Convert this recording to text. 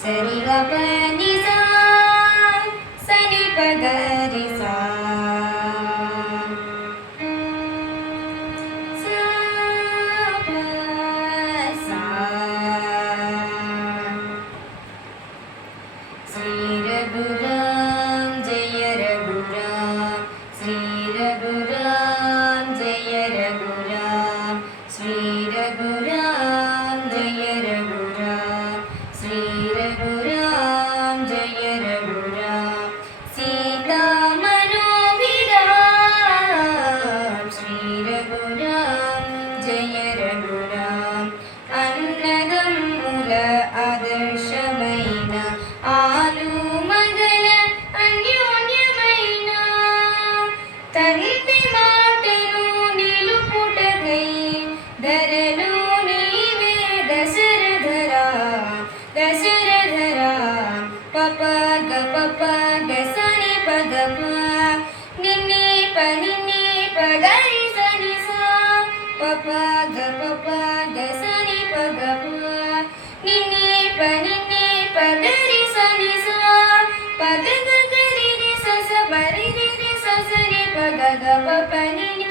సరి గ ప ని సా సని ప గ రి సా సా ప సా శ్రీ రఘురామ్ జయ రఘురామ్ శ్రీ రఘురామ్ జయ రఘురామ్ శ్రీ రఘురామ్ జయ రఘురామ్ శ్రీ రఘురామ్ జయ రఘురామ్ సీతా మనోభిరామ్ శ్రీ రఘురామ్ జయ రఘురామ్ అన్నదమ్ముల ఆదర్శమైన ఆలు మగల అన్యోన్యమైన తండ్రి మాటను నిలుపుటకై ధరలో నీవే దశరథరా దశరథరా పప గ పప గ సని పద ప నిన్నే ప గరి సని సా పప గ పప గ సని పద ప నిన్నే ప గరి సని సా ప గ గ రి రి స స ప రి రి రి స స ని ప గ గ ప ప ని ని